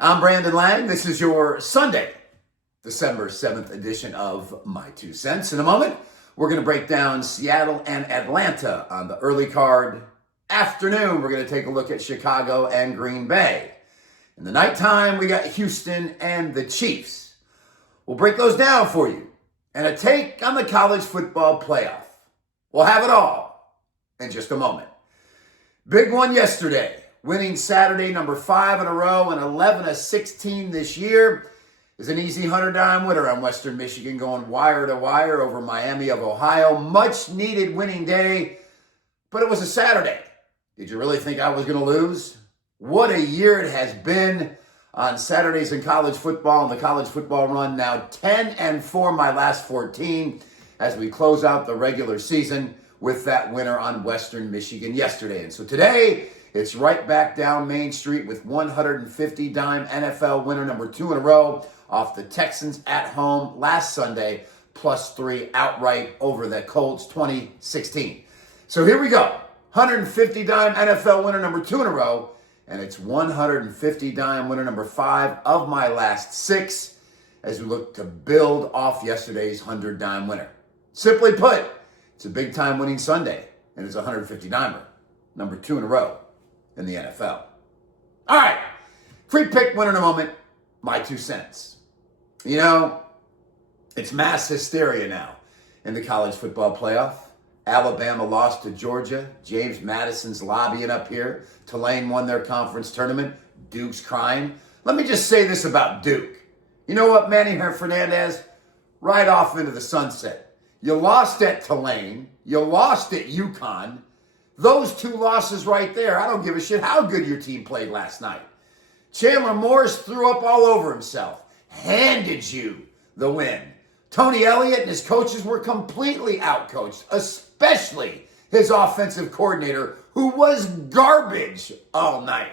I'm Brandon Lang. This is your Sunday, December 7th edition of My Two Cents. In a moment, we're going to break down Seattle and Atlanta on the early card. Afternoon, we're going to take a look at Chicago and Green Bay. In the nighttime, we got Houston and the Chiefs. We'll break those down for you. And a take on the college football playoff. We'll have it all in just a moment. Big one yesterday. Winning Saturday, number 5 in a row and 11-16 this year is an easy 100-dime winner on Western Michigan, going wire to wire over Miami of Ohio. Much needed winning day, but it was a Saturday. Did you really think I was going to lose? What a year it has been on Saturdays in college football and the college football run. Now 10-4 my last 14 as we close out the regular season with that winner on Western Michigan yesterday. And so today, it's right back down Main Street with 150-dime NFL winner number 2 in a row off the Texans at home last Sunday, +3 outright over the Colts 2016. So here we go. 150-dime NFL winner number 2 in a row, and it's 150-dime winner number 5 of my last 6 as we look to build off yesterday's 100-dime winner. Simply put, it's a big-time winning Sunday, and it's a 150-dimer, number 2 in a row in the NFL. All right, free pick winner in a moment, my 2 cents. You know, it's mass hysteria now in the college football playoff. Alabama lost to Georgia. James Madison's lobbying up here. Tulane won their conference tournament. Duke's crying. Let me just say this about Duke. You know what, Manny Fernandez? Right off into the sunset. You lost at Tulane. You lost at UConn. Those 2 losses right there, I don't give a shit how good your team played last night. Chandler Morris threw up all over himself, handed you the win. Tony Elliott and his coaches were completely outcoached, especially his offensive coordinator, who was garbage all night.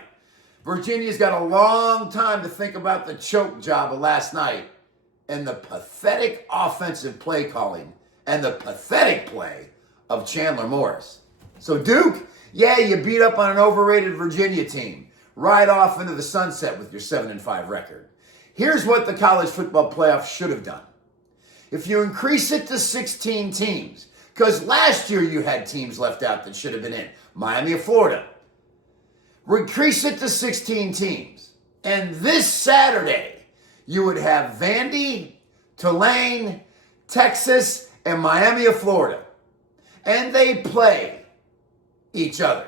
Virginia's got a long time to think about the choke job of last night and the pathetic offensive play calling and the pathetic play of Chandler Morris. So Duke, yeah, you beat up on an overrated Virginia team. Right off into the sunset with your 7-5 record. Here's what the college football playoff should have done. If you increase it to 16 teams, because last year you had teams left out that should have been in. Miami of Florida. Increase it to 16 teams. And this Saturday, you would have Vandy, Tulane, Texas, and Miami of Florida. And they play each other.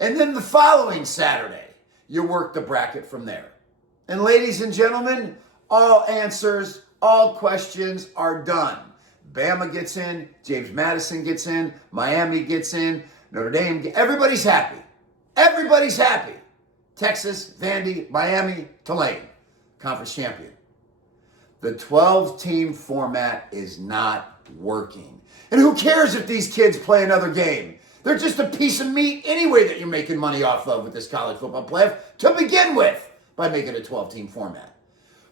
And then the following Saturday, you work the bracket from there. And ladies and gentlemen, all answers, all questions are done. Bama gets in, James Madison gets in, Miami gets in, Notre Dame, everybody's happy. Everybody's happy. Texas, Vandy, Miami, Tulane, conference champion. The 12-team format is not working. And who cares if these kids play another game? They're just a piece of meat anyway that you're making money off of with this college football playoff to begin with by making a 12-team format.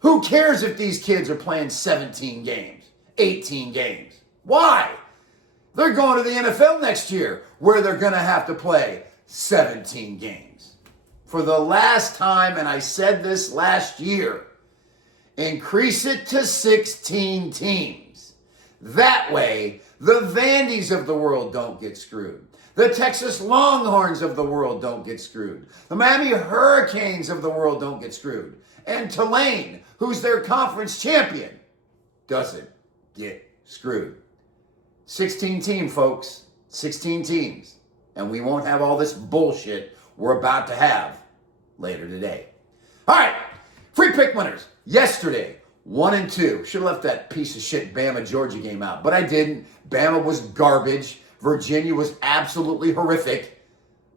Who cares if these kids are playing 17 games, 18 games? Why? They're going to the NFL next year where they're going to have to play 17 games. For the last time, and I said this last year, increase it to 16 teams. That way, the Vandys of the world don't get screwed. The Texas Longhorns of the world don't get screwed. The Miami Hurricanes of the world don't get screwed. And Tulane, who's their conference champion, doesn't get screwed. 16 teams, folks. 16 teams. And we won't have all this bullshit we're about to have later today. All right. Free pick winners. Yesterday, 1-2. Should have left that piece of shit Bama-Georgia game out, but I didn't. Bama was garbage. Virginia was absolutely horrific.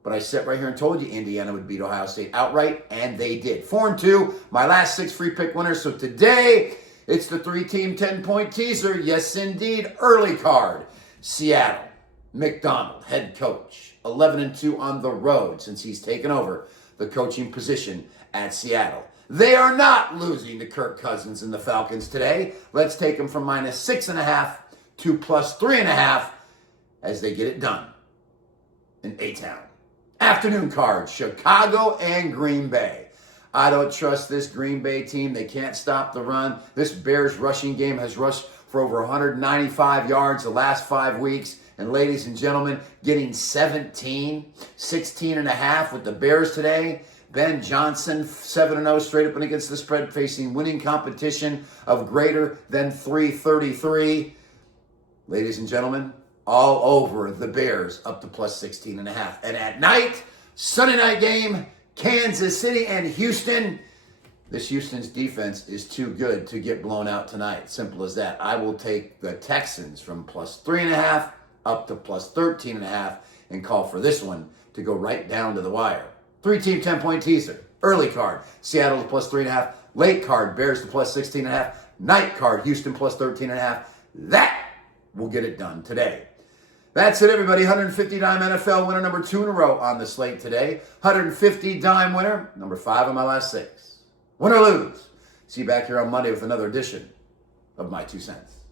But I sat right here and told you Indiana would beat Ohio State outright, and they did. 4-2, my last 6 free pick winners. So today, it's the 3-team 10-point teaser. Yes, indeed, early card. Seattle, McDonald, head coach, 11-2 on the road since he's taken over the coaching position at Seattle. They are not losing to Kirk Cousins and the Falcons today. Let's take them from -6.5 to +3.5 as they get it done in A-Town. Afternoon cards, Chicago and Green Bay. I don't trust this Green Bay team. They can't stop the run. This Bears rushing game has rushed for over 195 yards the last 5 weeks. And ladies and gentlemen, getting 16 and a half with the Bears today. Ben Johnson, 7-0 straight up and against the spread, facing winning competition of greater than 333. Ladies and gentlemen, all over the Bears up to plus 16 and a half. And at night, Sunday night game, Kansas City and Houston. This Houston's defense is too good to get blown out tonight. Simple as that. I will take the Texans from plus 3.5 up to plus 13.5 and call for this one to go right down to the wire. 3-team 10-point teaser. Early card, Seattle to plus 3.5. Late card, Bears to plus 16.5. Night card, Houston plus 13.5. That will get it done today. That's it, everybody. 150 dime NFL winner number 2 in a row on the slate today. 150 dime winner, number 5 of my last 6. Win or lose. See you back here on Monday with another edition of My 2 Cents.